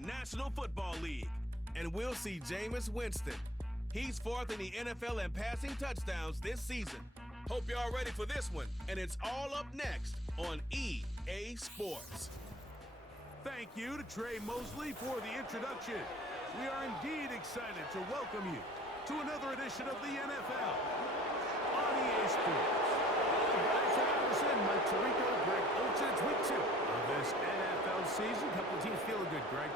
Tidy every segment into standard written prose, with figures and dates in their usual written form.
National Football League. And we'll see Jameis Winston. He's fourth in the NFL in passing touchdowns this season. Hope y'all ready for this one, and it's all up next on EA Sports. Thank you to Trey Mosley for the introduction. We are indeed excited to welcome you to another edition of the NFL on EA Sports. Patrick Anderson, Mike Tirico, Greg Olsen. It's week 2 of this NFL season. A couple of teams feeling good, Greg.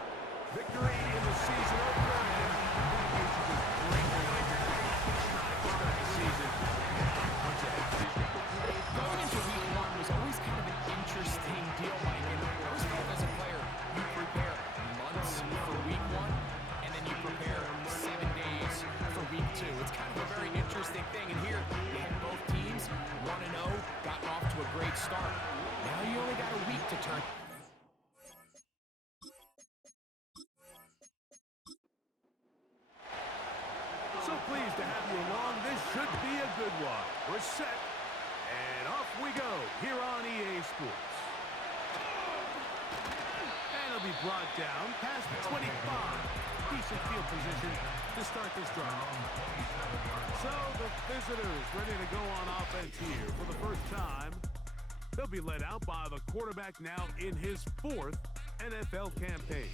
Victory in the season opener, and I think you should just bring your start the season. Going into week 1 was always kind of an interesting deal, Mike. And I always felt as a player, you prepare months for week 1, and then you prepare 7 days for week 2. It's kind of a very interesting thing. And here, you had both teams 1-0, gotten off to a great start. Now you only got a week to turn. So pleased to have you along. This should be a good one. We're set, and off we go here on EA Sports. And it'll be brought down past the 25. Decent field position to start this drive. So the visitors ready to go on offense here for the first time. They'll be led out by the quarterback now in his 4th NFL campaign.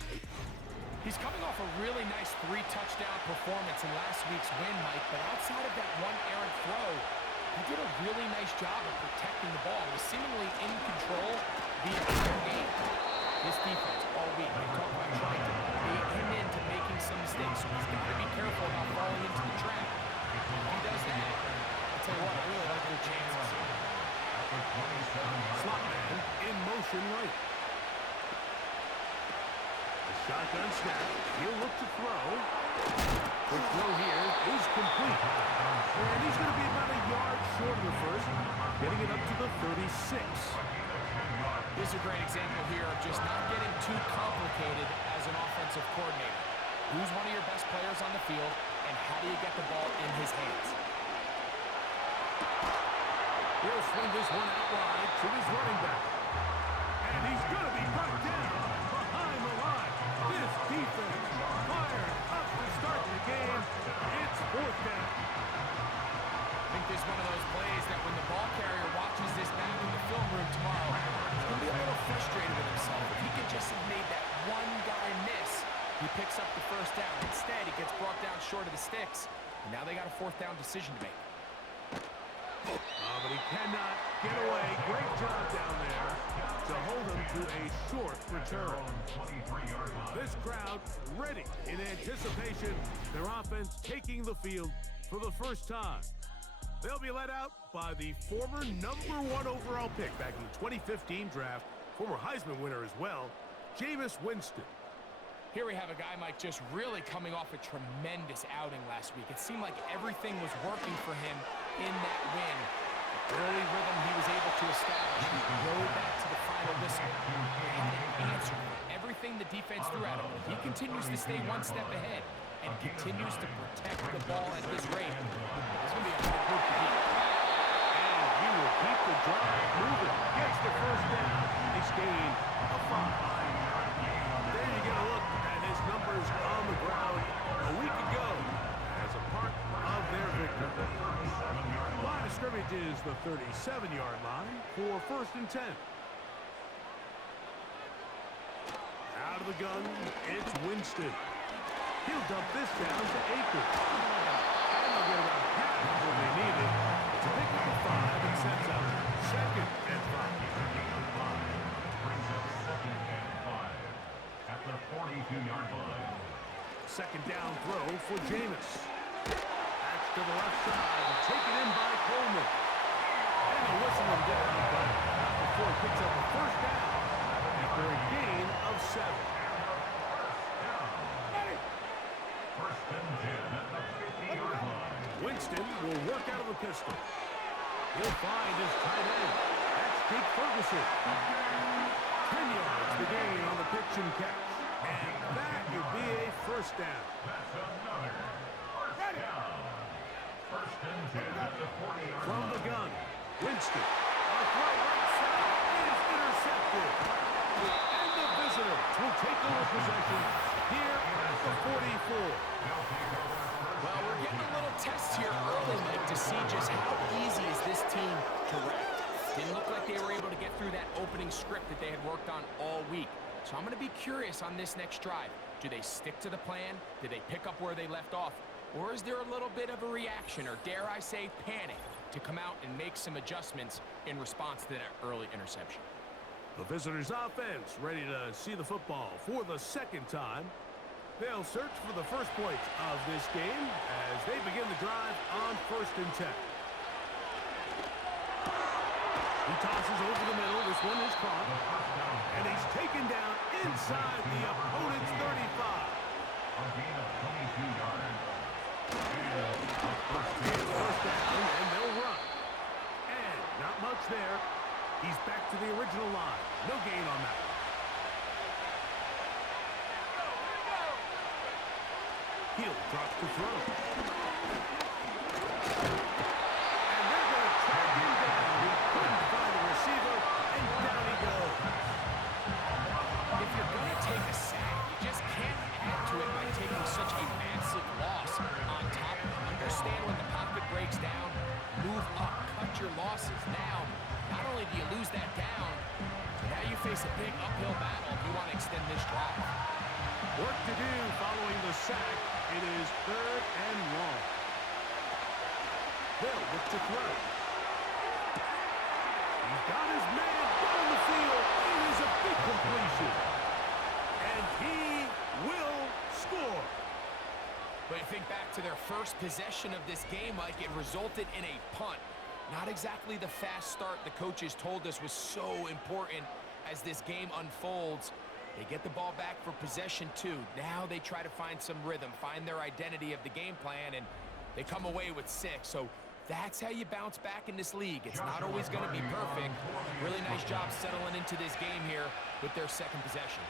He's coming off a really nice 3-touchdown performance in last week's win, Mike, but outside of that one errant throw, he did a really nice job of protecting the ball. He was seemingly in control the entire game. This defense all week, they talk about trying to bait him into making some mistakes, so he's got to be careful about falling into the trap. If he does that, I'll tell you what, I really like their chances. Slot man in motion right. Shotgun snap. He'll look to throw. Quick throw here is complete. And he's going to be about a yard short of the first, getting it up to the 36. This is a great example here of just not getting too complicated as an offensive coordinator. Who's one of your best players on the field, and how do you get the ball in his hands? He'll swing this one out wide to his running back. And he's going to be brought down behind the line. This defense fired up to start the game. It's 4th down. I think this is one of those plays that when the ball carrier watches this back in the film room tomorrow, he's going to be a little frustrated with himself. If he could just have made that one guy miss, he picks up the first down. Instead, he gets brought down short of the sticks. And now they got a 4th down decision to make. But he cannot get away. Great job down there to hold him to a short return. This crowd ready in anticipation. Their offense taking the field for the first time. They'll be led out by the former #1 overall pick back in the 2015 draft, former Heisman winner as well, Jameis Winston. Here we have a guy, Mike, just really coming off a tremendous outing last week. It seemed like everything was working for him in that win. Early rhythm he was able to establish. He rode back to the final whistle. And answered everything the defense threw at him. He continues to stay one step ahead and continues to protect the ball at this rate. It's going to be a hard group to beat. And he will keep the drive moving. Gets the first down. He's gained a 5. There you get a look at his numbers on the ground a week ago as a part of their victory. Line of scrimmage is the 37-yard line for 1st and 10. Out of the gun, it's Winston. He'll dump this down to Akers. And they'll get about half what they needed to pick up the 5 and sets up 2nd and 5. At the 42-yard line. 2nd down throw for Jameis. That's to the left side, taken in by Coleman. And they'll whistle him down, but not before he picks up the 1st down after a gain of 7. First and 10 at the 50-yard line. Winston will work out of the pistol. He'll find his tight end. That's Jake Ferguson. 10 yards the gain on the pitch and catch. And that would be a 1st down. That's another 1st down. First and 10 at the 40-yard line. From the gun, Winston. A throw right side is intercepted. And the visitors will take over possession the 44. Well, we're getting a little test here early, Mike, to see just how easy is this team to wreck. Didn't look like they were able to get through that opening script that they had worked on all week. So I'm going to be curious on this next drive. Do they stick to the plan? Do they pick up where they left off? Or is there a little bit of a reaction, or dare I say panic, to come out and make some adjustments in response to that early interception? The visitors' offense ready to see the football for the second time. They'll search for the first points of this game as they begin the drive on 1st and 10. He tosses over the middle. This one is caught. And he's taken down inside the opponent's 35. A gain of 22 yards. First down, and they'll run. And not much there. He's back to the original line. No gain on that. Hill drops to throw. And they're going to track him down. He couldn't find the receiver, and down he goes. If you're going to take a sack, you just can't add to it by taking such a massive loss on top of it. Understand when the pocket breaks down, move up, cut your losses. Now, not only do you lose that down, but now you face a big uphill battle if you want to extend this drive. Work to do following the sack. It is 3rd and long. They'll look to throw. He's got his man down the field. It is a big completion. And he will score. But you think back to their first possession of this game, Mike, it resulted in a punt. Not exactly the fast start the coaches told us was so important as this game unfolds. They get the ball back for possession 2. Now they try to find some rhythm, find their identity of the game plan, and they come away with 6. So that's how you bounce back in this league. It's not always going to be perfect. Really nice job settling into this game here with their second possession.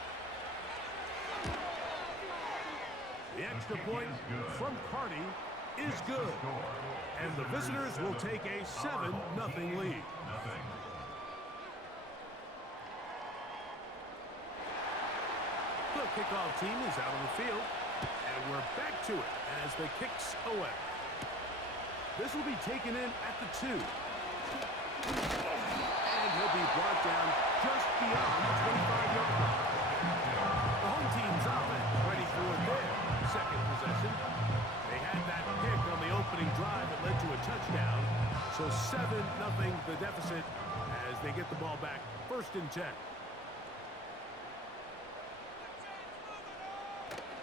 The extra point from Carney is good. And the visitors will take a 7-0 lead. The kickoff team is out on the field. And we're back to it as the kicks away. This will be taken in at the 2. And he'll be brought down just beyond the 25-yard line. The home team's offense ready for their second possession. They had that pick on the opening drive that led to a touchdown. So 7-0 the deficit as they get the ball back. 1st and 10.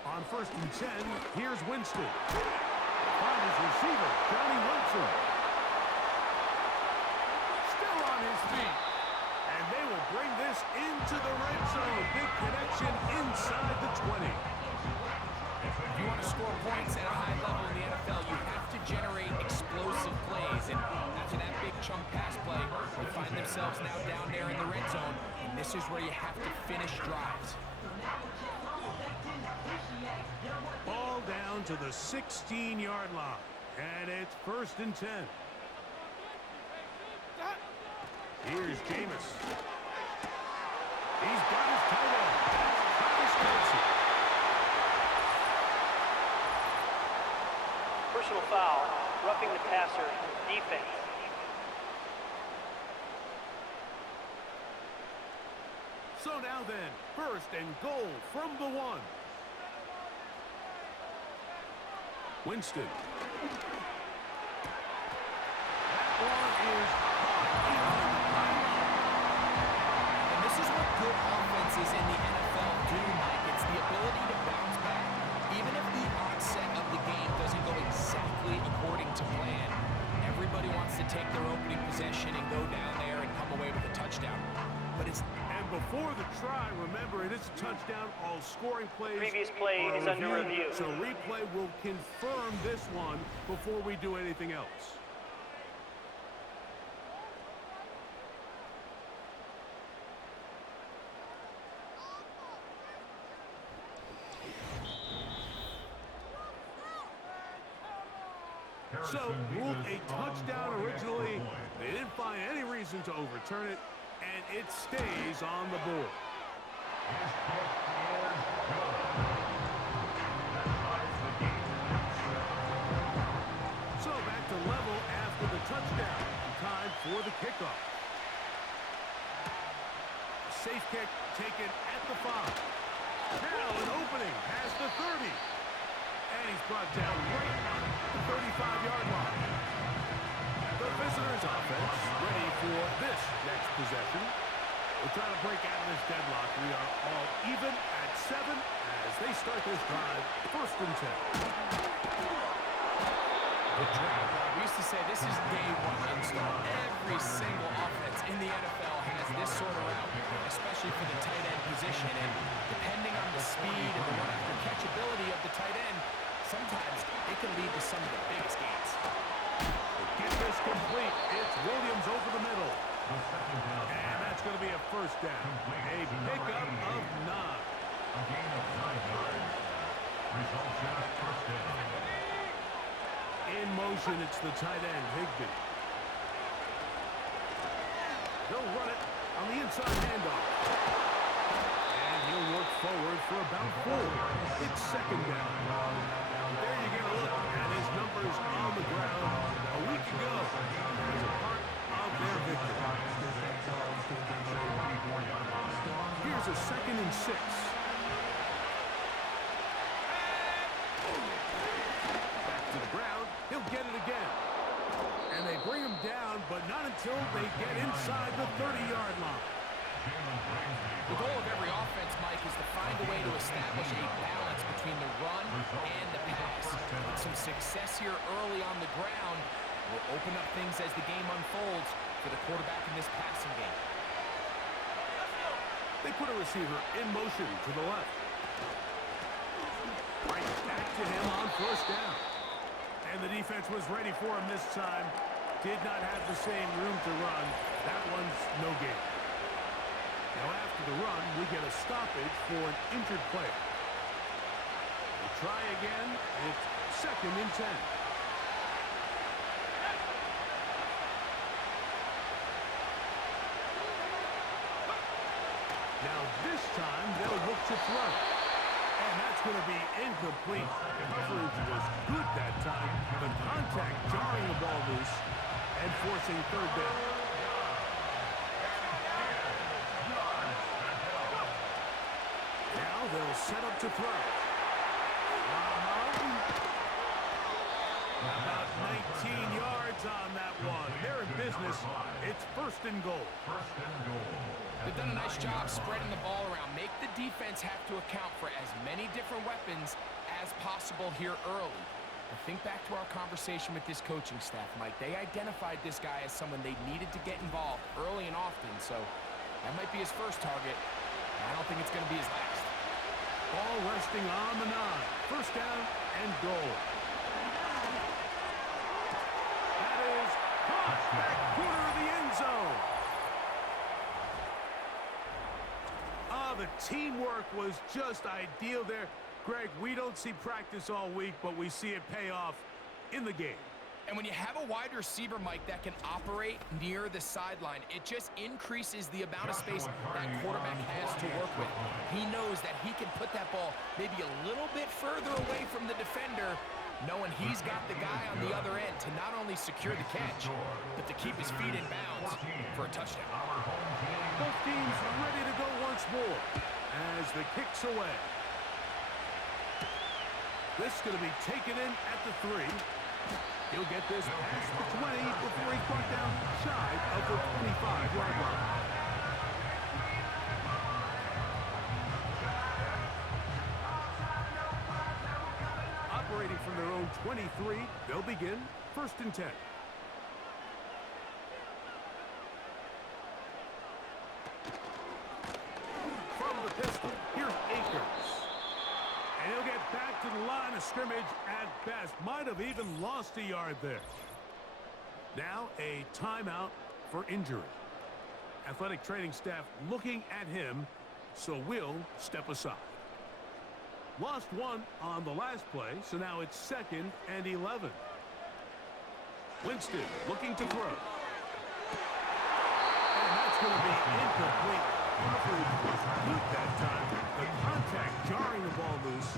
On 1st and 10, here's Winston. Find his receiver, Johnny Wilson. Still on his feet. And they will bring this into the red zone. Big connection inside the 20. If you want to score points at a high level in the NFL, you have to generate explosive plays. And after that big chunk pass play, they find themselves now down there in the red zone. And this is where you have to finish drives. Ball down to the 16-yard line. And it's 1st and 10. Here's Jameis. He's got his tight end. Travis Kelce. Personal foul, roughing the passer, defense. So now then, 1st and goal from the 1. Winston. That one is caught behind the pylon. And this is what good offenses in the NFL do, Mike. It's the ability to bounce back. Even if the onset of the game doesn't go exactly according to plan, everybody wants to take their opening possession and go down there and come away with a touchdown. But it's... And before the try, remember, it is a touchdown. All scoring plays Previous play is under review. So replay will confirm this one before we do anything else. So, ruled a touchdown originally. They didn't find any reason to overturn it, and it stays on the board. brought down right at the 35-yard line. The visitors' offense ready for this next possession. We're trying to break out of this deadlock. We are all even at 7 as they start this drive. 1st and 10. We used to say this is day one install. Every single offense in the NFL has this sort of route, especially for the tight end position. And depending on the speed and the run-after-catch ability of the tight end, sometimes it can lead to some of the biggest gains. Get this complete. It's Williams over the middle. And that's going to be a 1st down. A pickup of 9. A gain of 9 yards. Results in a 1st down. In motion, it's the tight end, Higbee. They'll run it on the inside handoff. And he'll work forward for about 4. It's 2nd down. There you get a look at his numbers on the ground a week ago as a part of their victory. Here's a 2nd and 6. Back to the ground. He'll get it again. And they bring him down, but not until they get inside the 30-yard line. The goal of every offense, Mike, is to find a way to establish a balance between the run and the pass. With some success here early on the ground will open up things as the game unfolds for the quarterback in this passing game. They put a receiver in motion to the left. Right back to him on 1st down. And the defense was ready for him this time. Did not have the same room to run. That one's no gain. Now after the run, we get a stoppage for an injured player. We'll try again. It's 2nd and 10. Now this time, they'll look to throw. And that's going to be incomplete. Coverage was good that time. The contact jarring the ball loose and forcing 3rd down. Now they'll set up to throw. About 19 yards on that one. They're in business. It's 1st and goal. They've done a nice job spreading the ball around. Make the defense have to account for as many different weapons as possible here early. And think back to our conversation with this coaching staff, Mike. They identified this guy as someone they needed to get involved early and often, so that might be his first target. I don't think it's going to be his last. Ball resting on the 9. 1st down and goal. That is caught back corner of the end zone. The teamwork was just ideal there. Greg, we don't see practice all week, but we see it pay off in the game. And when you have a wide receiver, Mike, that can operate near the sideline, it just increases the amount of space that quarterback has to work with. He knows that he can put that ball maybe a little bit further away from the defender, knowing he's got the guy on the other end to not only secure the catch, but to keep his feet in bounds for a touchdown. Both teams ready to go once more as the kick's away. This is going to be taken in at the 3. He'll get this past the 20 before he's brought down shy of the 25-yard line. Operating from their own 23, they'll begin 1st and 10. From the pistol, here's Akers. And he'll get back to the line of scrimmage at best. Might have even lost a yard there. Now a timeout for injury. Athletic training staff looking at him, so we'll step aside. Lost 1 on the last play, so now it's 2nd and 11. Winston looking to throw. And that's going to be incomplete. Coverage was good that time. The contact jarring the ball loose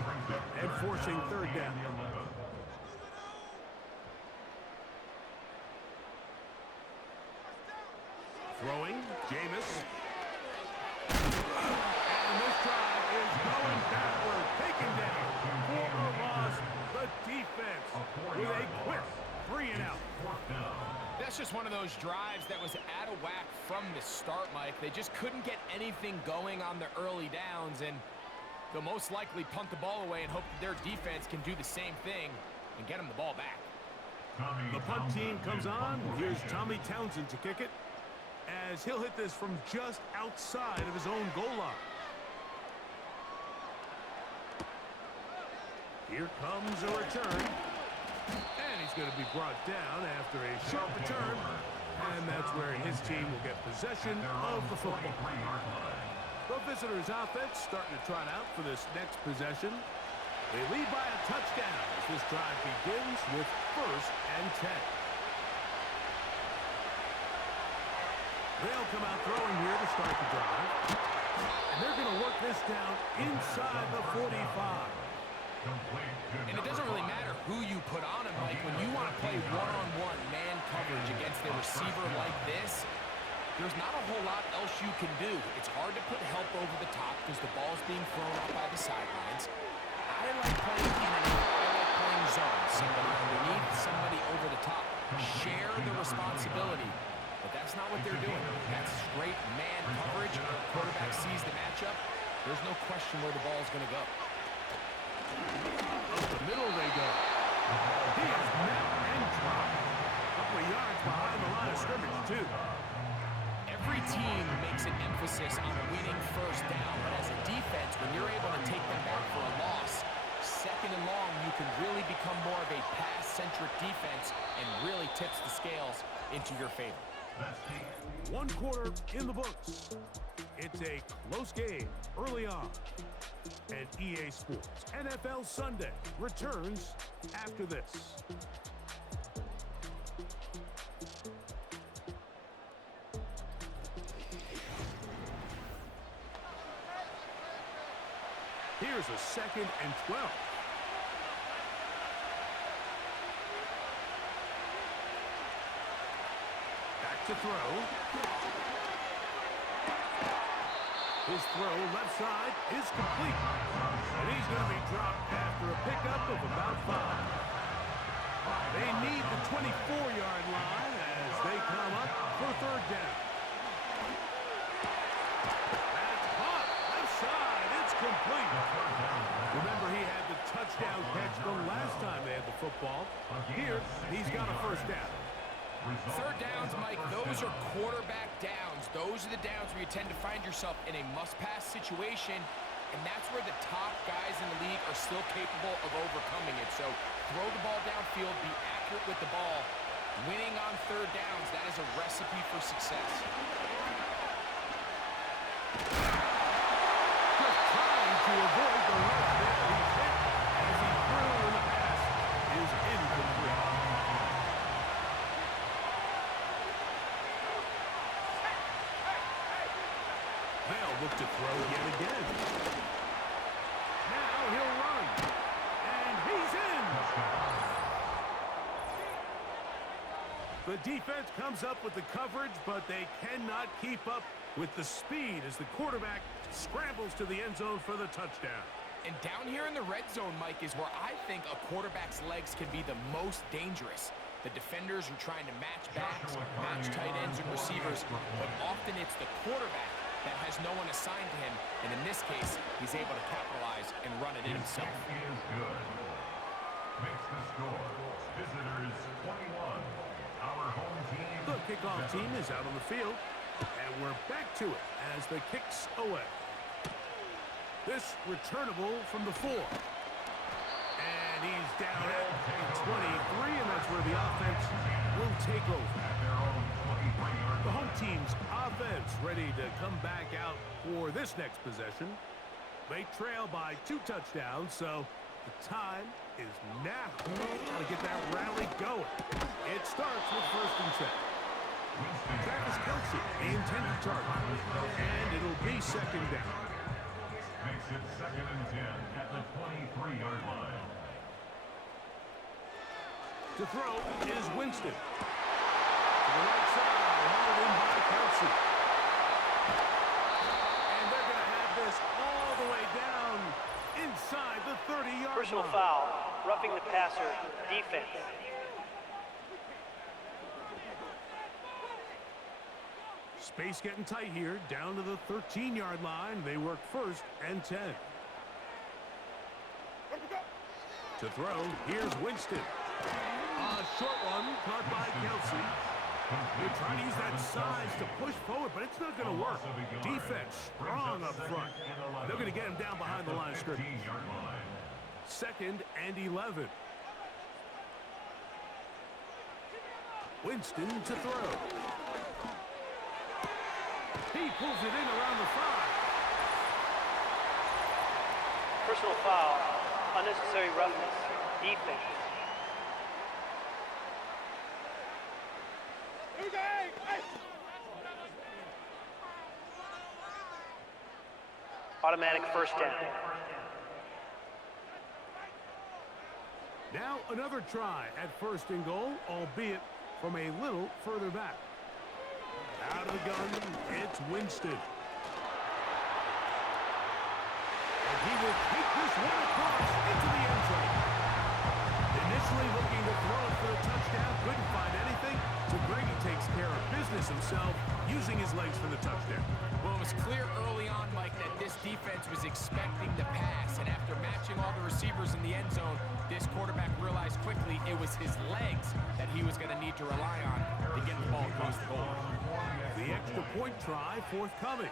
and forcing 3rd down. Throwing, Jameis. And this drive is going backward. Taken down for a loss. The just one of those drives that was out of whack from the start, Mike. They just couldn't get anything going on the early downs, and they'll most likely punt the ball away and hope that their defense can do the same thing and get them the ball back. The punt team comes on. Here's Tommy Townsend to kick it, as he'll hit this from just outside of his own goal line. Here comes a return. And he's going to be brought down after a short return. And that's where his team will get possession of the football. The visitors' offense starting to trot out for this next possession. They lead by a touchdown as this drive begins with 1st and 10. They'll come out throwing here to start the drive. And they're going to work this down inside the 45. And it doesn't really matter who you put on him, Mike. When you want to play one-on-one man coverage against a receiver like this, there's not a whole lot else you can do. It's hard to put help over the top because the ball's being thrown out by the sidelines. I like playing in and out. I like playing zone. Somebody underneath, somebody over the top. Share the responsibility. But that's not what they're doing. That's straight man coverage. Quarterback sees the matchup. There's no question where the ball is going to go. Up the middle they go. He is met and dropped. A couple of yards behind the line of scrimmage, too. Every team makes an emphasis on winning 1st down, but as a defense, when you're able to take them back for a loss, 2nd and long, you can really become more of a pass-centric defense and really tips the scales into your favor. 1 quarter in the books. It's a close game early on. And EA Sports NFL Sunday returns after this. Here's a 2nd and 12. Back to throw. His throw left side is complete. And he's going to be dropped after a pickup of about 5. They need the 24-yard line as they come up for 3rd down. That's caught. Left side. It's complete. Remember, he had the touchdown catch the last time they had the football. Here, he's got a 1st down. 3rd downs, Mike, those are quarterback downs. Those are the downs where you tend to find yourself in a must-pass situation, and that's where the top guys in the league are still capable of overcoming it. So throw the ball downfield, be accurate with the ball. Winning on 3rd downs, that is a recipe for success. Just trying to avoid the rush there. He's hit as he threw, and the pass is incomplete. They'll look to throw yet again. Now he'll run. And he's in. The defense comes up with the coverage, but they cannot keep up with the speed as the quarterback scrambles to the end zone for the touchdown. And down here in the red zone, Mike, is where I think a quarterback's legs can be the most dangerous. The defenders are trying to match backs, match tight ends and receivers, but often it's the quarterback that has no one assigned to him, and in this case, he's able to capitalize and run it in himself. He is good. Makes the score. Visitors 21. Our home team. The kickoff team is out on the field, and we're back to it as the kicks away. This returnable from the 4. And he's down at 23, and that's where the offense will take over. The home team's offense ready to come back out for this next possession. They trail by 2 touchdowns, so the time is now. Got to get that rally going. It starts with 1st and 10. Travis Kelce, the intended target, and it'll be 2nd down. Makes it 2nd and 10 at the 23-yard line. To throw is Winston. To the right side, hauled in by Kelce. And they're going to have this all the way down inside the 30-yard line. Personal foul, roughing the passer, defense. Space getting tight here. Down to the 13-yard line. They work 1st and 10. To throw, here's Winston. A short one caught by Kelsey. They're trying to use that size to push forward, but it's not going to work. Defense strong up front. They're going to get him down behind the line of scrimmage. 2nd and 11. Winston to throw. He pulls it in around the 5. Personal foul. Unnecessary roughness. Defense. Automatic 1st down. Now another try at 1st and goal, albeit from a little further back. Out of the gun, it's Winston. And he will take this one across into the end zone. Initially looking to throw it for the touchdown, couldn't find anything, so Brady takes care of business himself, using his legs for the touchdown. Well, it was clear early on, Mike, that this defense was expecting the pass, and after matching all the receivers in the end zone, this quarterback realized quickly it was his legs that he was going to need to rely on to get the ball across the goal. The extra point try forthcoming.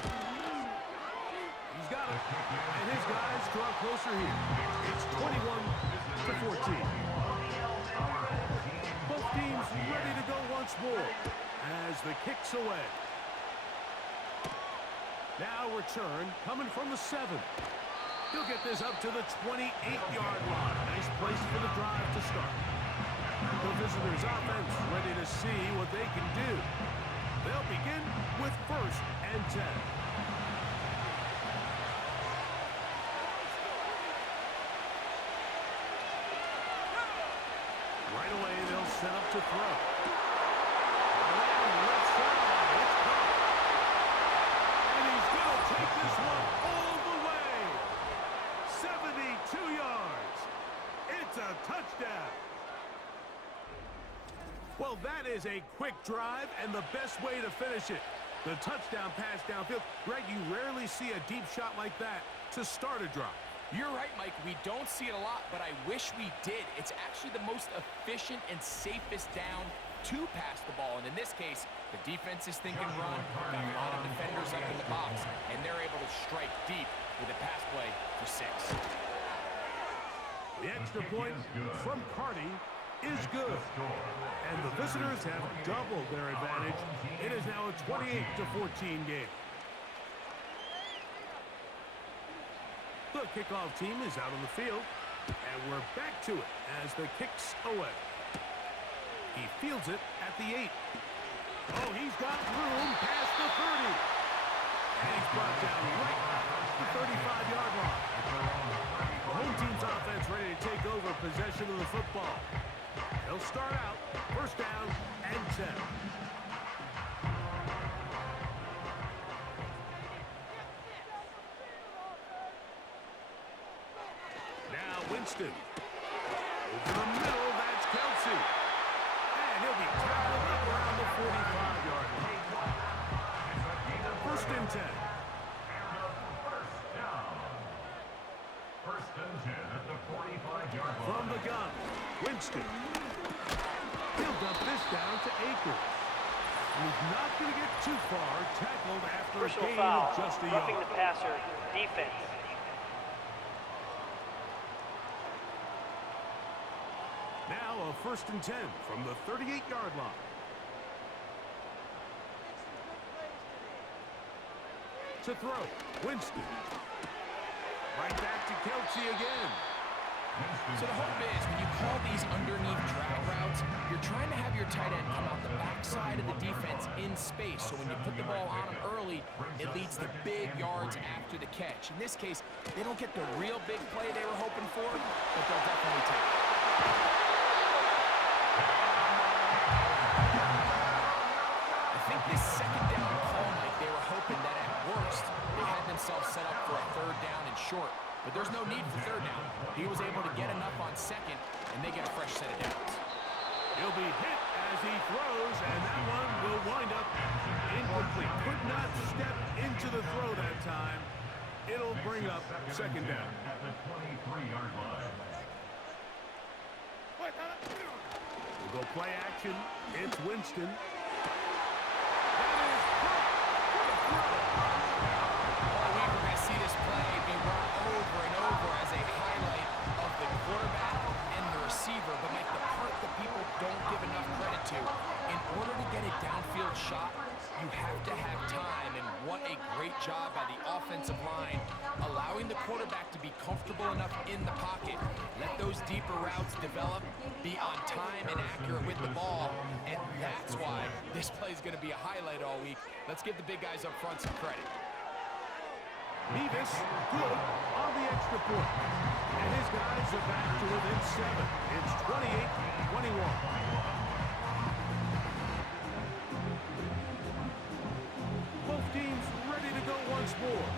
He's got it, and his guys draw closer here. It's 21-14. Both teams ready to go once more as the kick's away. Now return coming from the 7. He'll get this up to the 28-yard line. Nice place for the drive to start. The visitors' offense ready to see what they can do. They'll begin with 1st and 10. Right away, they'll set up to throw. Left side, it's caught. And he's going to take this one all the way. 72 yards. It's a touchdown. Well, that is a quick drive and the best way to finish it. The touchdown pass downfield. Greg, you rarely see a deep shot like that to start a drive. You're right, Mike. We don't see it a lot, but I wish we did. It's actually the most efficient and safest down to pass the ball. And in this case, the defense is thinking run, got a lot of defenders up in the box, and they're able to strike deep with a pass play for 6. The extra point from Carty is good. And the visitors have doubled their advantage. It is now a 28-14 game. The kickoff team is out on the field, and we're back to it as the kick's away. He fields it at the 8. Oh, he's got room past the 30. And he's brought down right at the 35-yard line. The home team's offense ready to take over possession of the football. They'll start out 1st down and 10. Winston. Over the middle, that's Kelsey. And he'll be tackled up around the 45-yard line. 1st and 10. First and 10 at the 45-yard line. From the gun, Winston. He'll dump this down to Akers. He's not going to get too far. Tackled after a gain of just a yard. Roughing the passer. Defense. Now a 1st and 10 from the 38-yard line. To throw, Winston. Right back to Kelsey again. So the hope is when you call these underneath drag routes, you're trying to have your tight end come out the backside of the defense in space. So when you put the ball on him early, it leads to big yards after the catch. In this case, they don't get the real big play they were hoping for, but they'll definitely take it. I think this 2nd down call, Mike, they were hoping that at worst, they had themselves set up for a 3rd down and short. But there's no need for 3rd down. He was able to get enough on 2nd, and they get a fresh set of downs. He'll be hit as he throws, and that one will wind up incomplete. Could not step into the throw that time. It'll bring up second down. At the 23-yard line. We'll go play action. It's Winston. That is caught. What a throw. All week we're going to see this play be run over and over as a highlight of the quarterback and the receiver. But, Mike, the part that people don't give enough credit to, in order to get a downfield shot, you have to have time, and what a great job by the offensive line, allowing the quarterback to be comfortable enough in the pocket, let those deeper routes develop, be on time and accurate with the ball, and that's why this play is going to be a highlight all week. Let's give the big guys up front some credit. Mevis, good on the extra point. And his guys are back to within 7. It's 28-21. Both teams ready to go once more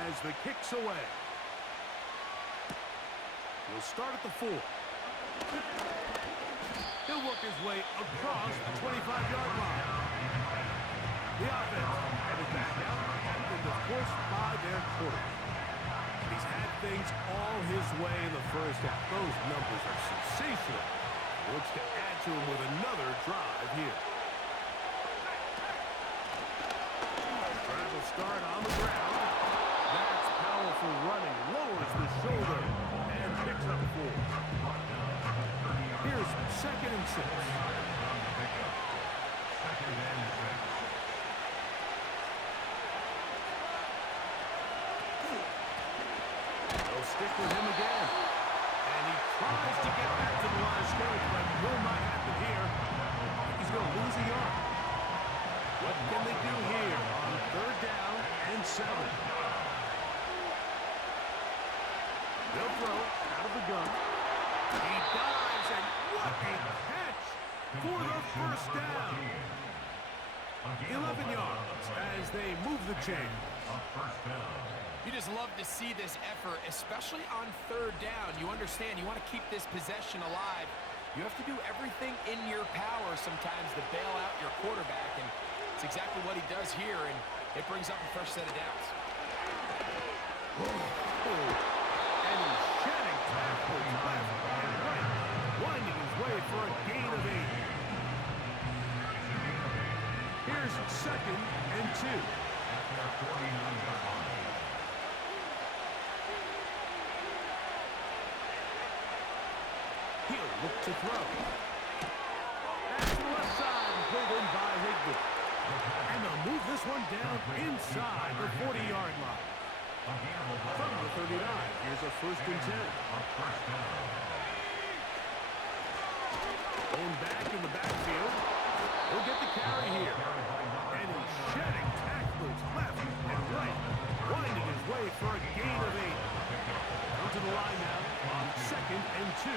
as the kick's away. He'll start at the 4. He'll work his way across the 25-yard line. The offense headed back out, captained, of course, by their quarterback. He's had things all his way in the first half. Those numbers are sensational. Looks to add to him with another drive here. Drive will start on the ground. That's powerful running. Lowers the shoulder and picks up 4. Here's 2nd and 6. They'll stick with him again. And he tries to get back to the line of scrimmage, but will not happen here. He's going to lose a yard. What can they do here on 3rd down and 7? They'll throw out of the gun. He dives, and what a catch for the first down. 11 yards as they move the chain. You just love to see this effort, especially on 3rd down. You understand, you want to keep this possession alive. You have to do everything in your power sometimes to bail out your quarterback, and it's exactly what he does here, and it brings up a fresh set of downs. And he's shedding tackles left and right, winding his way for a gain of 8. Here's 2nd and 2. He'll look to throw. That's the left side, pulled in by Higbee. And they'll move this one down inside the 40-yard line. From the 39, here's a 1st and 10. Going back in the backfield. He'll get the carry here. And he's shedding tacklers left and right, winding his way for a gain of 8. Down to the line now on 2nd and 2.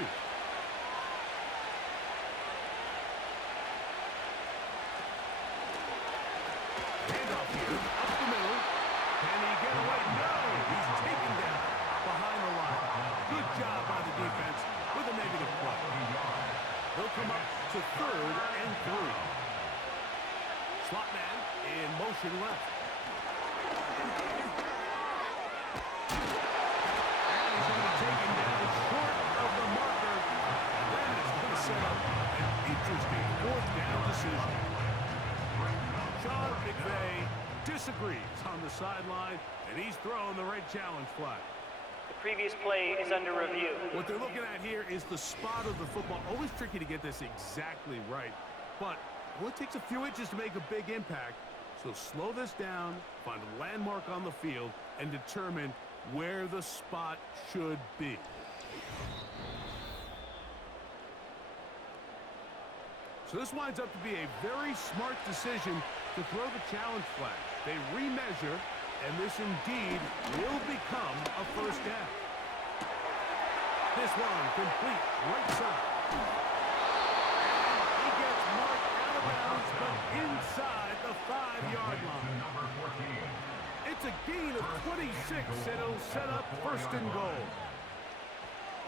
Handoff here, up the middle. Can he get away? No! He's taken down behind the line. Good job by the defense with a negative play. They'll come up to 3rd and 3. Slot man in motion left. And he's going to be taken down short of the marker. That is going to set up an interesting 4th down decision. Sean McVay disagrees on the sideline, and he's throwing the red challenge flag. The previous play is under review. What they're looking at here is the spot of the football. Always tricky to get this exactly right, but well, it takes a few inches to make a big impact. So slow this down, find a landmark on the field, and determine where the spot should be. So this winds up to be a very smart decision to throw the challenge flag. They remeasure, and this indeed will become a 1st down. This one complete right side. And he gets marked out of bounds, but inside the 5-yard line. It's a gain of 26, and it'll set up 1st and goal.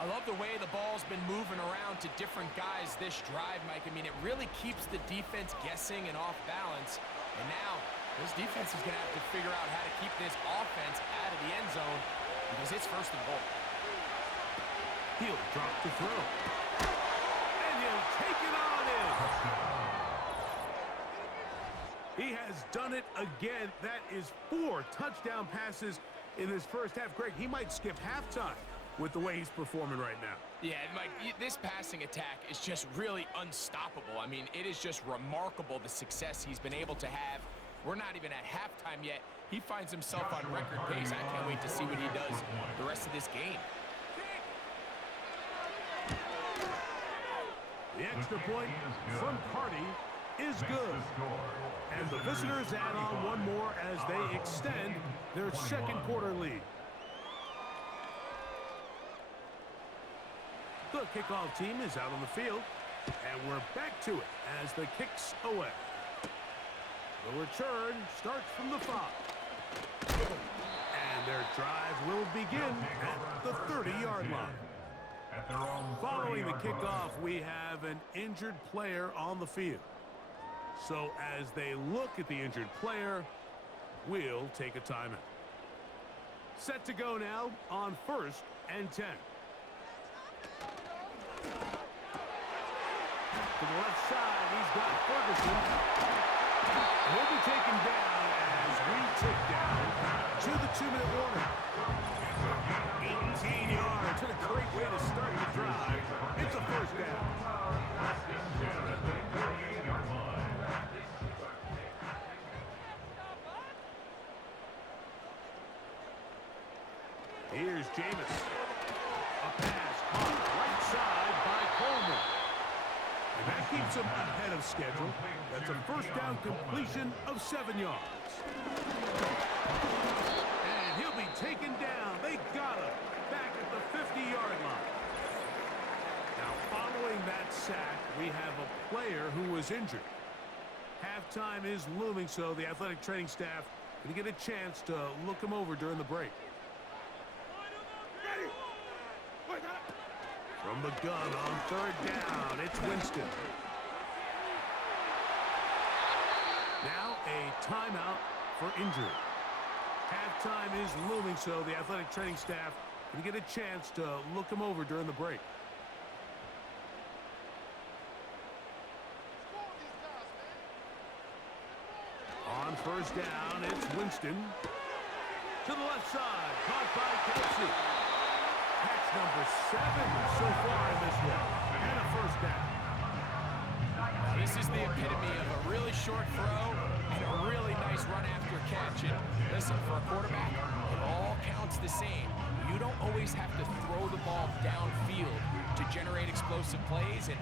A I love the way the ball's been moving around to different guys this drive, Mike. I mean, it really keeps the defense guessing and off balance. And now, this defense is going to have to figure out how to keep this offense out of the end zone because it's first and goal. He'll drop to throw. And he'll take it on in. He has done it again. That is 4 touchdown passes in this first half. Greg, he might skip halftime with the way he's performing right now. Yeah, Mike, this passing attack is just really unstoppable. I mean, it is just remarkable the success he's been able to have. We're not even at halftime yet. He finds himself on record pace. I can't wait to see what he does the rest of this game. The extra point from Carty is good. And the visitors add on one more as they extend their second quarter lead. The kickoff team is out on the field, and we're back to it as the kick's away. The return starts from the 5. And their drive will begin at the 30-yard line. Following the kickoff, we have an injured player on the field. So as they look at the injured player, we'll take a timeout. Set to go now on 1st and 10. To the left side, he's got Ferguson. He'll be taken down as we tick down to the 2-minute warning. 18 yards. What a great way to start the drive. It's a first down. Here's Jameis. A pass caught right side by Coleman. And that keeps him ahead of schedule. That's a first down completion of 7 yards. And he'll be taken down. They got him back at the 50-yard line. Now, following that sack, we have a player who was injured. Halftime is looming, so the athletic training staff going to get a chance to look him over during the break. From the gun on 3rd down, it's Winston. Now a timeout for injury. Halftime is looming, so the athletic training staff can get a chance to look him over during the break. On 1st down, it's Winston. To the left side, caught by Kelsey. Catch number 7 so far in this one. And a first down. Now, this is the epitome of a really short throw and a really nice run after catch. And listen, for a quarterback, it all counts the same. You don't always have to throw the ball downfield to generate explosive plays, and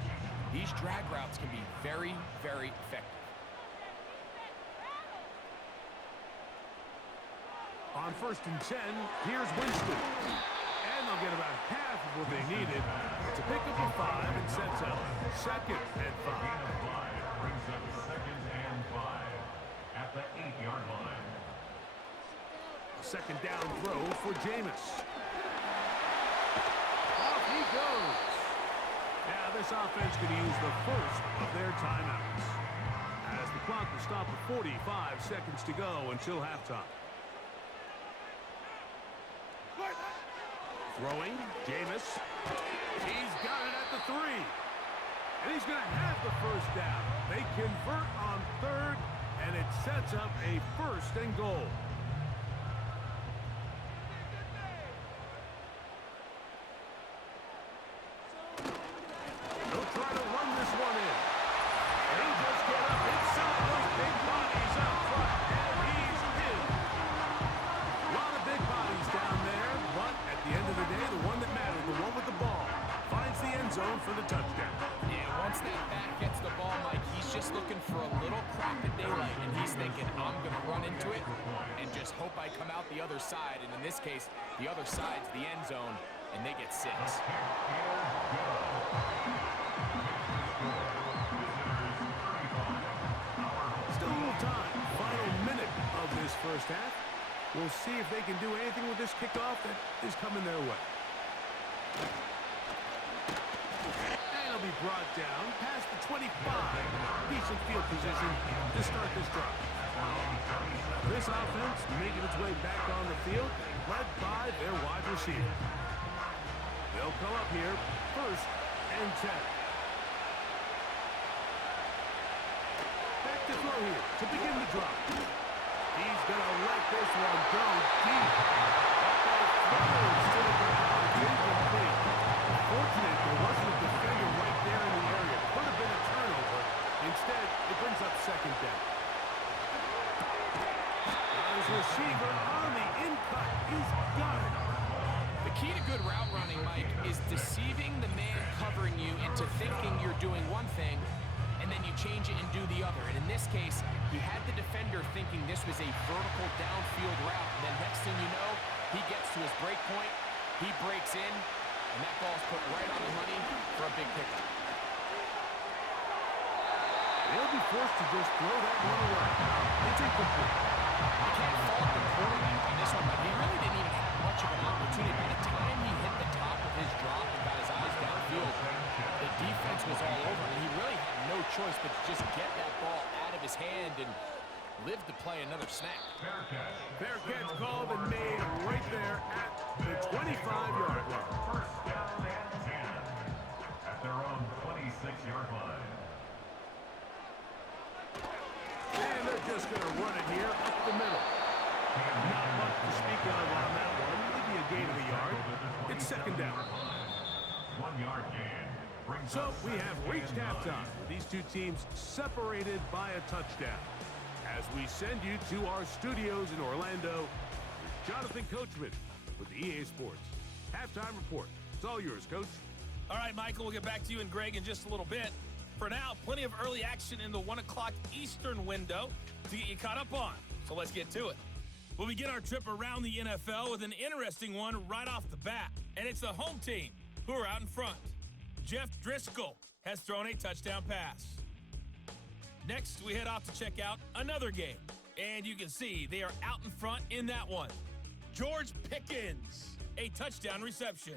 these drag routes can be very, very effective. On 1st and 10, here's Winston. And they'll get about half of what they needed to pick up a 5 and sets up 2nd and 5. Brings up 2nd and 5 at the 8-yard line. A 2nd down throw for Jameis. Off he goes. Now this offense could use the first of their timeouts, as the clock will stop at 45 seconds to go until halftime. Throwing, Jameis. He's got it at the 3. And he's going to have the first down. They convert on 3rd, and it sets up a 1st and goal. They'll try to run this one in. And he'll just get up inside those big bodies up front, and he's in. A lot of big bodies down there, but at the end of the day, the one that mattered, the one with the ball, finds the end zone for the touchdown. Yeah, once that back gets the ball, Mike, he's just looking for a little crack of daylight, and he's thinking, I'm going to run into it and just hope I come out the other side. And in this case, the other side's the end zone, and they get 6. Still a little time. Final minute of this first half. We'll see if they can do anything with this kickoff that is coming their way. be brought down past the 25. Decent field position to start this drive. This offense making its way back on the field, led by their wide receiver. They'll come up here, 1st and 10. Back to throw here to begin the drive. He's going to let this one go deep. Throws to the ground. Incomplete. Fortunate there wasn't a defender right there in the area. Could have been a turnover. Instead, it brings up 2nd down. His receiver on the in-cut. He's got it. The key to good route running, Mike, is deceiving the man covering you into thinking you're doing one thing, and then you change it and do the other. And in this case, he had the defender thinking this was a vertical downfield route. And then next thing you know, he gets to his break point, he breaks in, and that ball's put right on the money for a big pickup. They'll be forced to just throw that one away. It's incomplete. You can't fault the quarterback on this one, but he really didn't even have much of an opportunity. By the time he hit the top of his drop and got his eyes downfield, the defense was all over him. He really had no choice but to just get that ball out of his hand and live to play another snap. Fair catch called and made right there at the 25-yard line. 1st down and 10 at their own 26-yard line. And they're just going to run it here up the middle. Not much to speak of on that one. Maybe a gain of a yard. It's 2nd down. 1-yard gain. So we have reached halftime. These two teams separated by a touchdown. As we send you to our studios in Orlando, Jonathan Coachman with the EA Sports Halftime Report. It's all yours, Coach. All right, Michael, we'll get back to you and Greg in just a little bit. For now, plenty of early action in the 1 o'clock Eastern window to get you caught up on. So let's get to it. We'll begin our trip around the NFL with an interesting one right off the bat. And it's the home team who are out in front. Jeff Driscoll has thrown a touchdown pass. Next, we head off to check out another game. And you can see they are out in front in that one. George Pickens, a touchdown reception.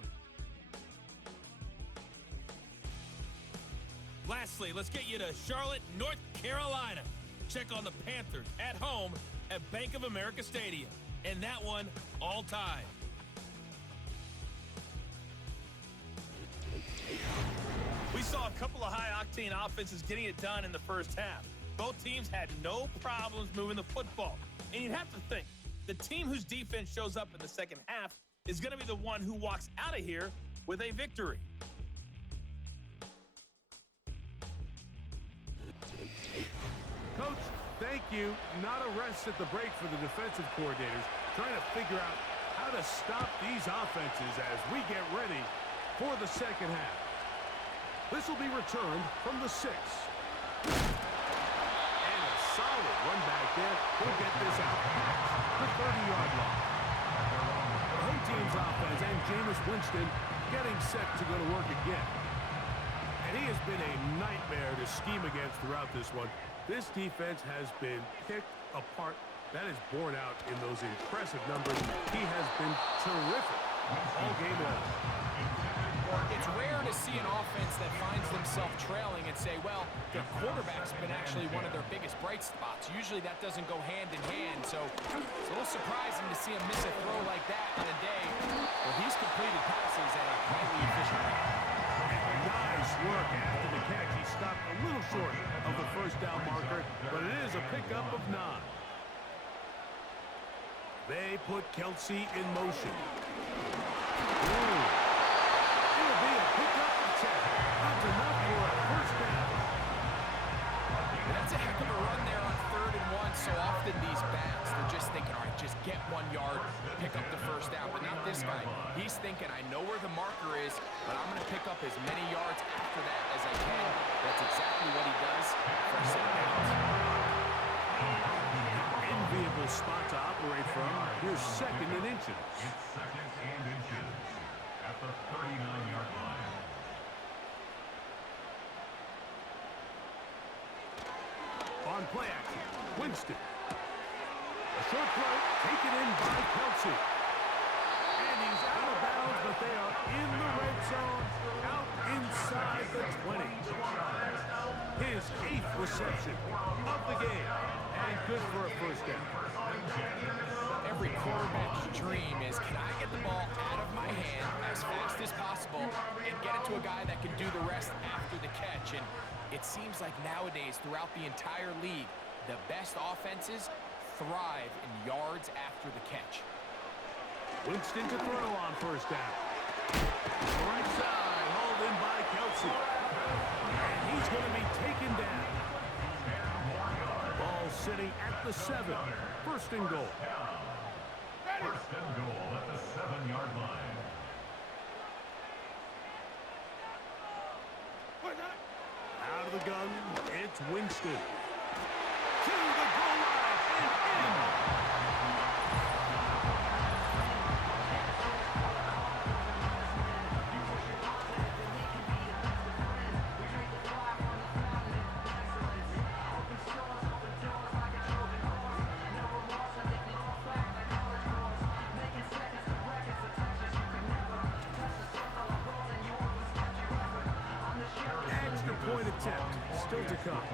Lastly, let's get you to Charlotte, North Carolina. Check on the Panthers at home at Bank of America Stadium. And that one, all tied. We saw a couple of high-octane offenses getting it done in the first half. Both teams had no problems moving the football. And you'd have to think, the team whose defense shows up in the second half is going to be the one who walks out of here with a victory. Coach, thank you. Not a rest at the break for the defensive coordinators, trying to figure out how to stop these offenses as we get ready for the second half. This will be returned from the 6. And a solid run back there. He'll get this out past the 30-yard line. The home team's offense and Jameis Winston getting set to go to work again. And he has been a nightmare to scheme against throughout this one. This defense has been picked apart. That is borne out in those impressive numbers. He has been terrific all game long. It's rare to see an offense that finds themselves trailing and say, well, their quarterback's been actually one of their biggest bright spots. Usually that doesn't go hand in hand, so it's a little surprising to see him miss a throw like that on a day where he's completed passes at a highly efficient rate. Nice work after the catch. He stopped a little short of the first down marker, but it is a pickup of 9. They put Kelsey in motion. Ooh. It'll be a pickup of 10. That's enough for a first down. That's a heck of a run there on 3rd and 1. So often these backs, they're just thinking, all right, just get 1 yard, pick up the first down. But not this guy. He's thinking, I know where the marker is, but I'm going to pick up as many yards after that as I can. That's exactly what he does for a set of downs. Enviable spot to operate from. Here's 2nd and inches. It's 2nd and inches at the 39-yard line. On play action, Winston. A short throw taken in by Kelsey. And he's out of bounds, but they are in the red zone, out inside the 20. reception of the game. And good for a first down. Every quarterback's dream is, can I get the ball out of my hand as fast as possible and get it to a guy that can do the rest after the catch? And it seems like nowadays, throughout the entire league, the best offenses thrive in yards after the catch. Winston to throw on first down. Right side, hauled in by Kelsey. And he's going to be taken down. Ball sitting at the 7. First and goal. First and goal at the 7-yard line. Out of the gun, it's Winston. To the goal line and in. Point attempt still to come.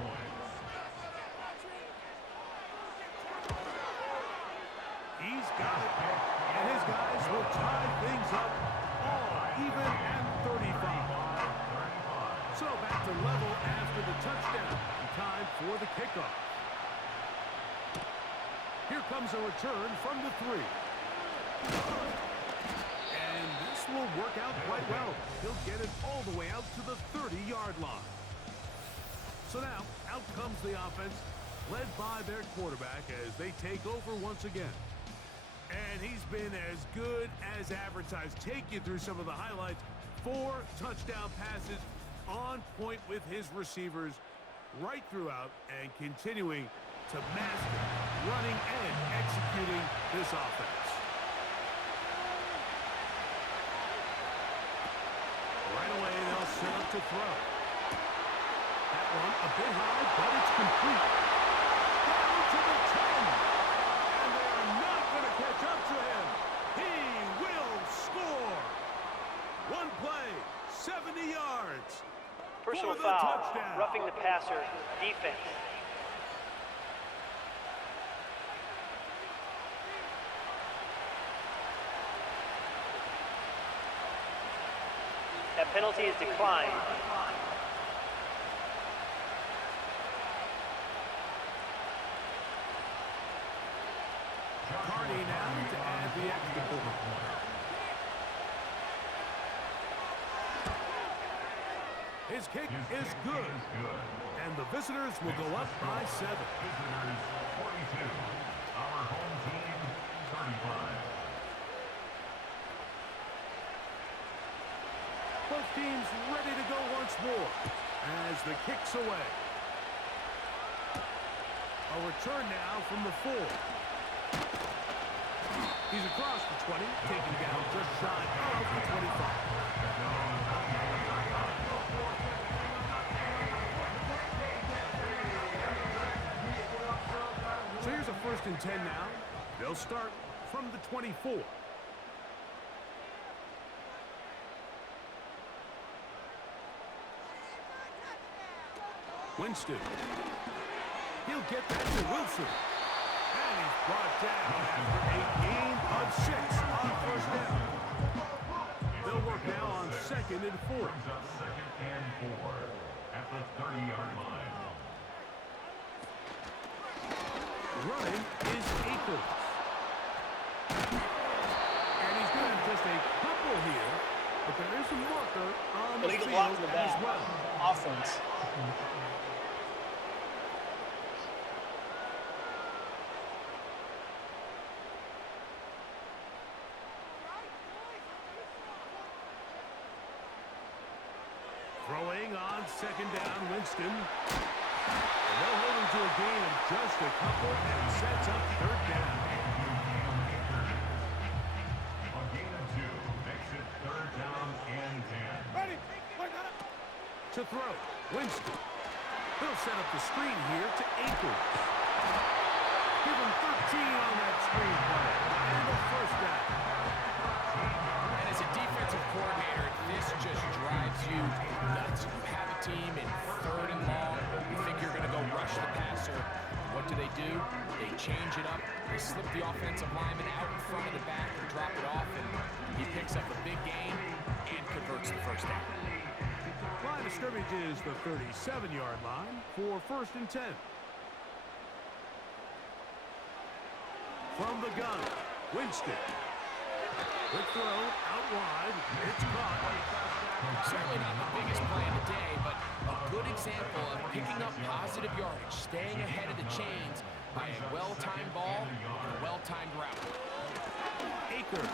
He's got it, and his guys will tie things up all even at 35. So back to level after the touchdown, and time for the kickoff. Here comes a return from the 3. And this will work out quite well. He'll get it all the way out to the 30-yard line. So now, out comes the offense, led by their quarterback as they take over once again. And he's been as good as advertised. Take you through some of the highlights. 4 touchdown passes, on point with his receivers right throughout, and continuing to master running and executing this offense. Right away, they'll set up to throw. That one a bit high, but it's complete. Down to the 10. And they're not going to catch up to him. He will score. One play, 70 yards. Personal for the foul, touchdown. roughing the passer, defense. That penalty is declined. Carney now to add the extra point. His kick is good. And the visitors will go up by 7. Visitors 42. Our home team 35. Both teams ready to go once more as the kick's away. A return now from the 4. He's across the 20, taken down just shy of the 25. So here's a 1st and 10 now. They'll start from the 24. Winston. He'll get that to Wilson. And he's brought down after a gain of 6 on 1st down. They'll work now on 2nd and 4. Brings up 2nd and 4 at the 30-yard line. Running is Akers. And he's going to have just a couple here, but there is a marker on the Illegal field block in the back. as well. Offense. Throwing on 2nd down, Winston. And they'll hold him to a gain of just a couple and sets up 3rd down. A gain of 2 makes it 3rd down and 10. Ready. To throw, Winston. He'll set up the screen here to Akers. Give him 13 on that screen play. And a 1st down. And as a defensive coordinator, this just drives you nuts. You have a team in 3rd and long. You think you're going to go the offensive lineman out in front of the back to drop it off, and he picks up a big gain and converts the first down. Line of scrimmage is the 37-yard line for 1st and 10. From the gun, Winston. Quick throw, out wide, it's caught. Certainly not the biggest play of the day, but a good example of picking up positive yardage, staying ahead of the chains by a well-timed ball and a well-timed route. Akers.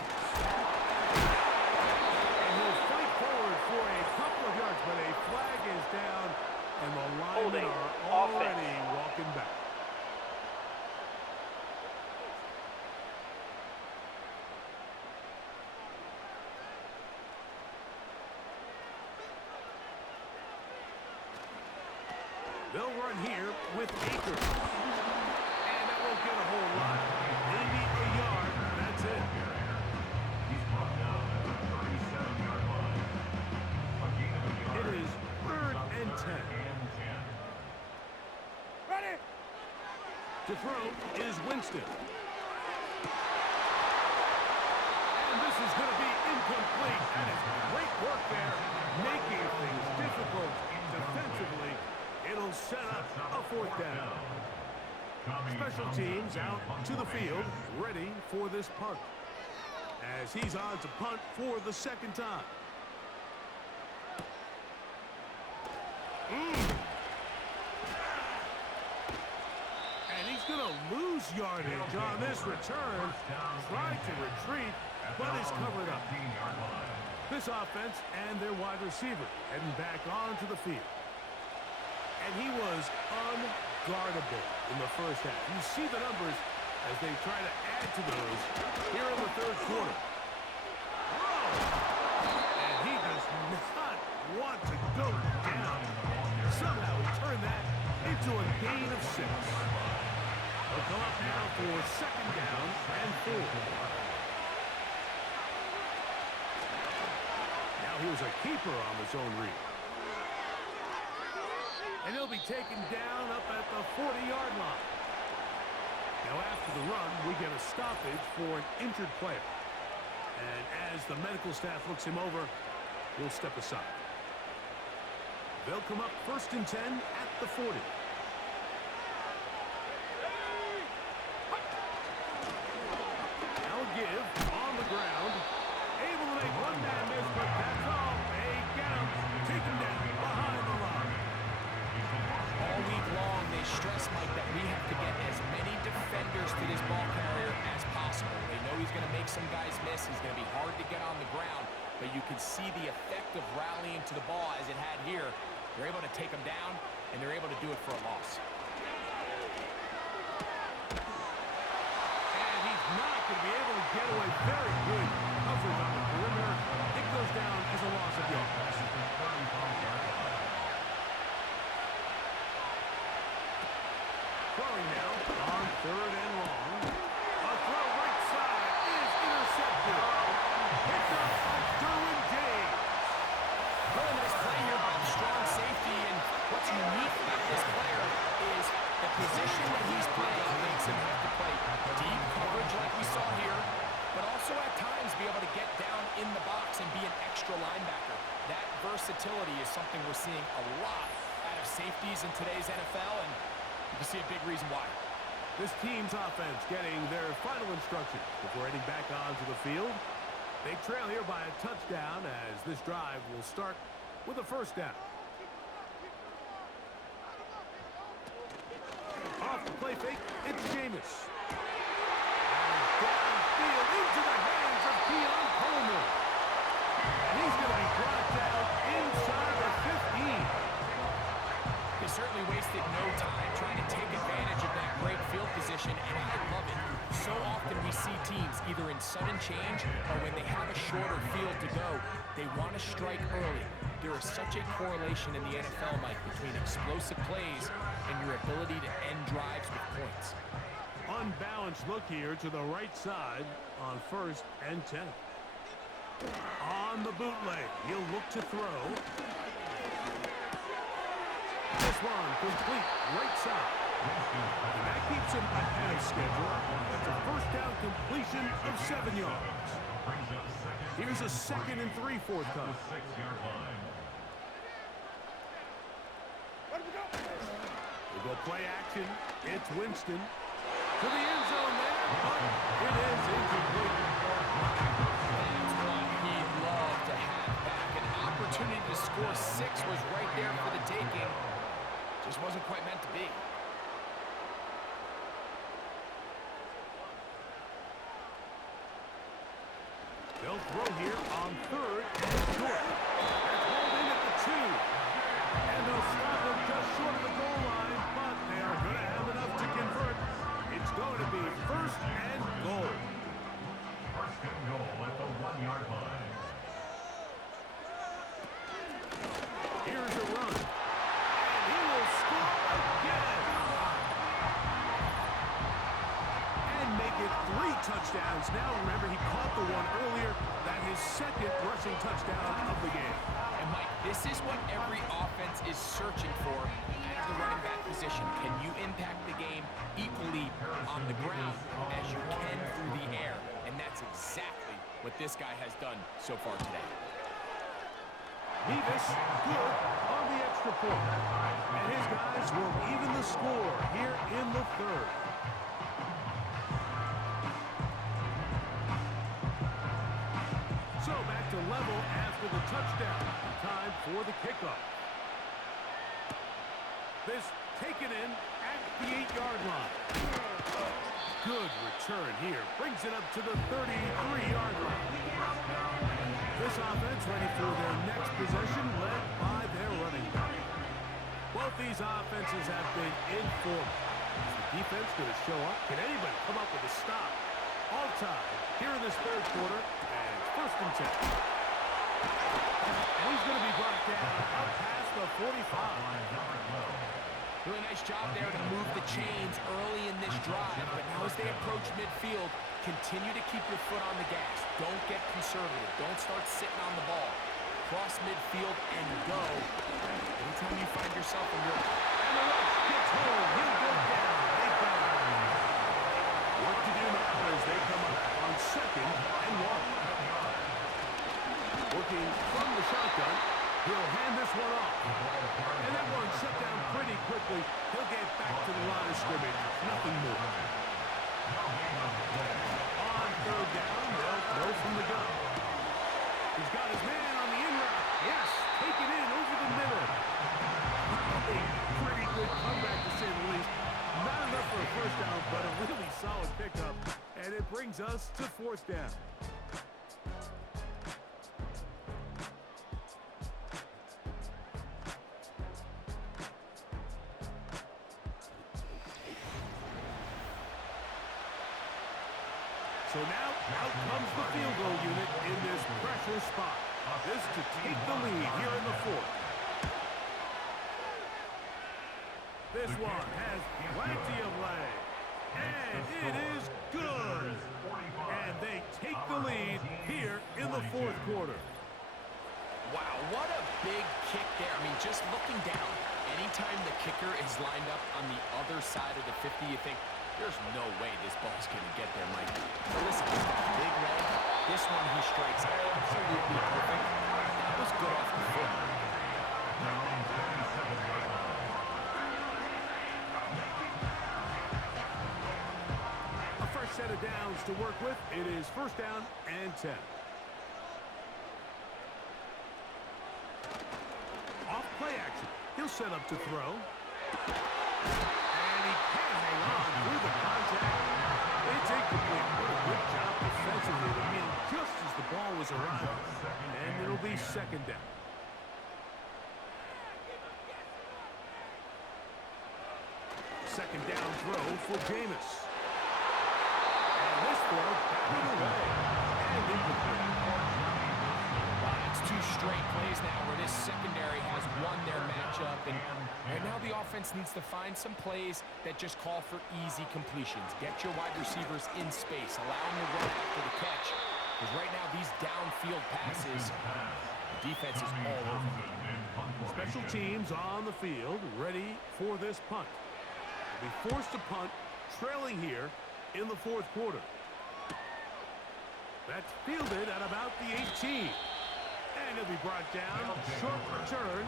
And he'll fight forward for a couple of yards, but a flag is down, and the linemen are already walking back. They'll run here with Akers. And that won't get a whole lot. Maybe a yard. That's it. He's brought down at the 37-yard line. A gain of a yard. It is 3rd and 10. Ready? To throw is Winston. And this is going to be incomplete. That is great work there, making things difficult defensively. It'll set up a 4th down. Special teams out to the field, ready for this punt. As he's on to punt for the 2nd time. And he's going to lose yardage on this return. Tried to retreat, but is covered up. This offense and their wide receiver heading back onto the field. And he was unguardable in the first half. You see the numbers as they try to add to those here in the 3rd quarter. And he does not want to go down. Somehow he turned that into a gain of 6. They'll come up now for 2nd down and 4. Now here's a keeper on the zone read. And he'll be taken down up at the 40-yard line. Now after the run, we get a stoppage for an injured player. And as the medical staff looks him over, he'll step aside. They'll come up 1st and 10 at the 40. Now give on the ground. Able to make one-man miss, but that's all. They get him. Take him down behind the line. All week long, they stress, Mike, that we have to get as many defenders to this ball carrier as possible. They know he's going to make some guys miss. He's going to be hard to get on the ground, but you can see the effect of rallying to the ball as it had here. They're able to take him down, and they're able to do it for a loss. And he's not going to be able to get away. Very good coverage on the perimeter. It goes down as a loss of yards. Throwing now on 3rd and long. A throw right side is intercepted. Picked up by Derwin James. Really nice play here by the strong safety, and what's unique about this player is the position that he's playing makes him have to play deep coverage like we saw here, but also at times be able to get down in the box and be an extra linebacker. That versatility is something we're seeing a lot out of safeties in today's NFL, and you can see a big reason why. This team's offense getting their final instructions before heading back onto the field. They trail here by a touchdown as this drive will start with a 1st down. Off the play fake, it's Jameis. And downfield into the hands of Keon Coleman. And he's going to be brought down inside the 15. They certainly wasted no time trying to take advantage of that great field position, and I love it. So often we see teams either in sudden change or when they have a shorter field to go, they want to strike early. There is such a correlation in the NFL, Mike, between explosive plays and your ability to end drives with points. Unbalanced look here to the right side on 1st and 10. On the bootleg, he'll look to throw. This one complete right side. And that keeps him ahead of schedule. That's a first down completion of 7 yards. Here's a 2nd and 3 forthcoming. We go play action. It's Winston. To the end zone there, but it is incomplete. That's what he'd love to have back. An opportunity to score 6 was right there for the taking. Just wasn't quite meant to be. They'll throw here on 3rd and short. That's hauled in at the 2. And they'll stop him just short of the goal line, but they are going to have enough to convert. It's going to be 1st and goal. 1st and goal at the 1-yard line. Here's a run. And he will score again. And make it 3 touchdowns. Now remember, he caught the one earlier. That his 2nd rushing touchdown of the game. And Mike, this is what every offense is searching for at the running back position. Can you impact the game equally on the ground as you can through the air? And that's exactly what this guy has done so far today. Davis good on the extra point. And his guys will even the score here in the 3rd. So back to level after the touchdown. Time for the kickoff. This taken in at the 8-yard line. Good return here. Brings it up to the 33-yard line. This offense ready for their next possession, led by their running back. Both these offenses have been informed. Is the defense going to show up? Can anybody come up with a stop? All tied here in this 3rd quarter, and 1st and 10. And he's going to be brought down up past the 45. Really nice job there to move the chains early in this drive. But now as they approach midfield, continue to keep your foot on the gas. Don't get conservative. Don't start sitting on the ball. Cross midfield and go. Anytime you find yourself in your... And the rush gets home. He'll go down. They got him. What to do now as they come up on 2nd and 1. Working from the shotgun. He'll hand this one off. And that one shut down pretty quickly. He'll get back to the line of scrimmage. Nothing more. On 3rd down, they'll throw from the gun. He's got his man on the in route. Yes, take it in over the middle. Pretty good comeback to say the least. Not enough for a 1st down, but a really solid pickup. And it brings us to 4th down. So now, out comes the field goal unit in this pressure spot. This to take the lead here in the 4th. This one has plenty of leg. And it is good. And they take the lead here in the 4th quarter. Wow, what a big kick there. I mean, just looking down, anytime the kicker is lined up on the other side of the 50, you think, there's no way this ball's going to get there, Mike. But listen, he's got a big leg. This one he strikes absolutely perfect. That was good off the foot. A fresh set of downs to work with. It is 1st down and 10. Off play action. He'll set up to throw. And he can't hang on through the contact. It's incomplete. What a good job defensively to meet him just as the ball was arriving. And it'll be 2nd down. Second down throw for Jameis. And this throw batted away. And incomplete. It's 2 straight plays now where this secondary has won their matchup. And right now the offense needs to find some plays that just call for easy completions. Get your wide receivers in space. Allow them to run after the catch. Because right now these downfield passes, the defense is all over. Special teams on the field, ready for this punt. Be forced to punt, trailing here in the fourth quarter. That's fielded at about the 18. And it'll be brought down. Short return.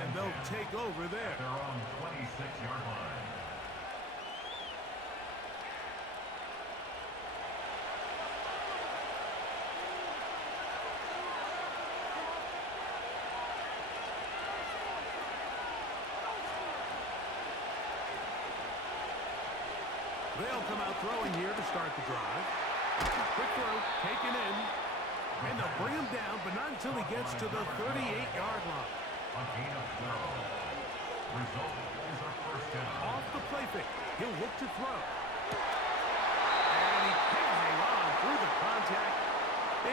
And they'll take over there. Their own 26-yard line. They'll come out throwing here to start the drive. Quick throw, taken in. And they'll bring him down, but not until he gets to the 38-yard line. A gain of 12. Result is a first down. Off the play fake. He'll look to throw. And he can't hang on through the contact.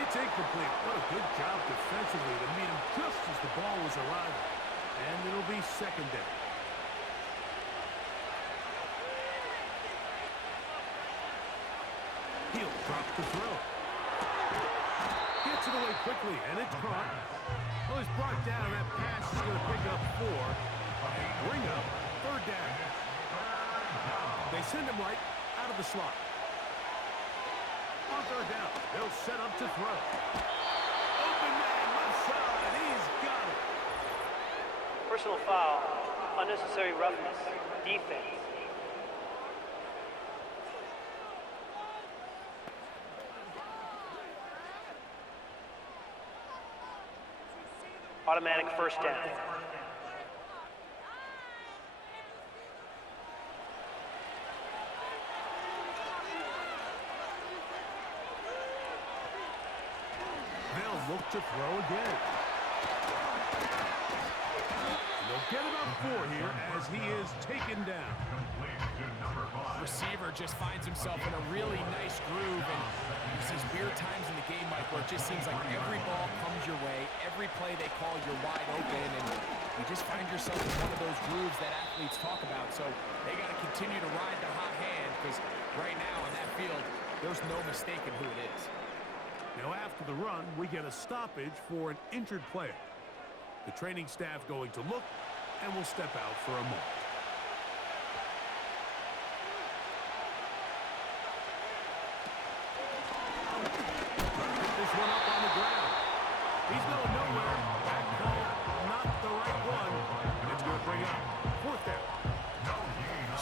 It's incomplete. What a good job defensively to meet him just as the ball was arriving. And it'll be second down. He'll drop the throw. Gets it away quickly, and it's caught. Well, he's brought down. That pass is going to pick up 4 and bring up third down. They send him right out of the slot. On third down, they'll set up to throw. Open man, left side. He's got it. Personal foul, unnecessary roughness, defense. Automatic first down. They'll look to throw again. They'll get about 4 here as he is taken down. Receiver just finds himself in a really nice groove, and there's these weird times in the game, Mike, where it just seems like every ball comes your way, every play they call, you're wide open, and you just find yourself in one of those grooves that athletes talk about. So they got to continue to ride the hot hand, because right now in that field, there's no mistaking who it is. Now after the run, we get a stoppage for an injured player. The training staff going to look, and will step out for a moment. One up on the ground. He's going nowhere. Back home, not the right one. It's going to bring up fourth down.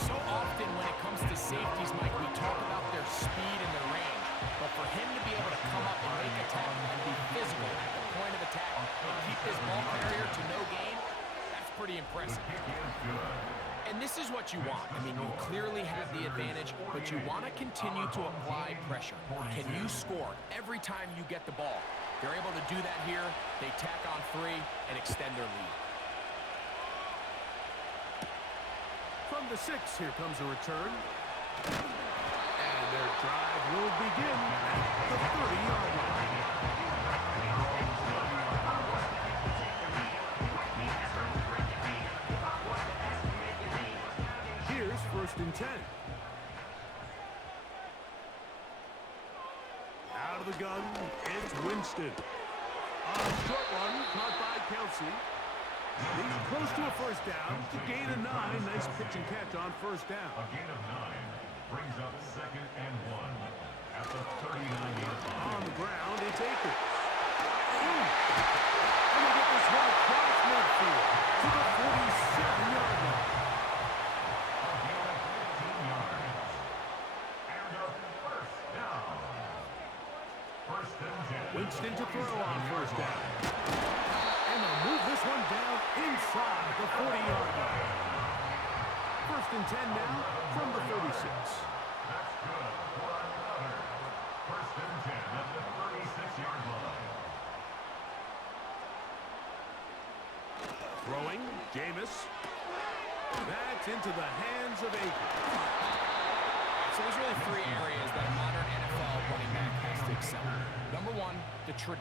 So often when it comes to safeties, Mike, we talk about their speed and their range. But for him to be able to come up and make a tackle and be physical at the point of attack and keep his ball carrier to no gain, that's pretty impressive. And this is what you want. I mean, you clearly have the advantage, but you want to continue to apply pressure. Can you score every time you get the ball? They're able to do that here. They tack on 3 and extend their lead. From the 6, here comes a return. And their drive will begin at the 30-yard line. First and 10. Out of the gun, it's Winston. A short one caught by Kelsey. He's close to a first down to gain a 9. Nice pitch and catch on first down. A gain of 9 brings up second and 1 at the 39-yard line. On the ground, it's Akers. And they get this one across midfield to the 47-yard line. Winston to throw on first down. And they'll move this one down inside the 40-yard line. First and 10 now from the 36. That's good for another. First and 10 at the 36-yard line. Throwing, Jameis. That's into the hands of Akers. So there's really 3 areas that a modern NFL running back has to excel. Number 1, the tradition.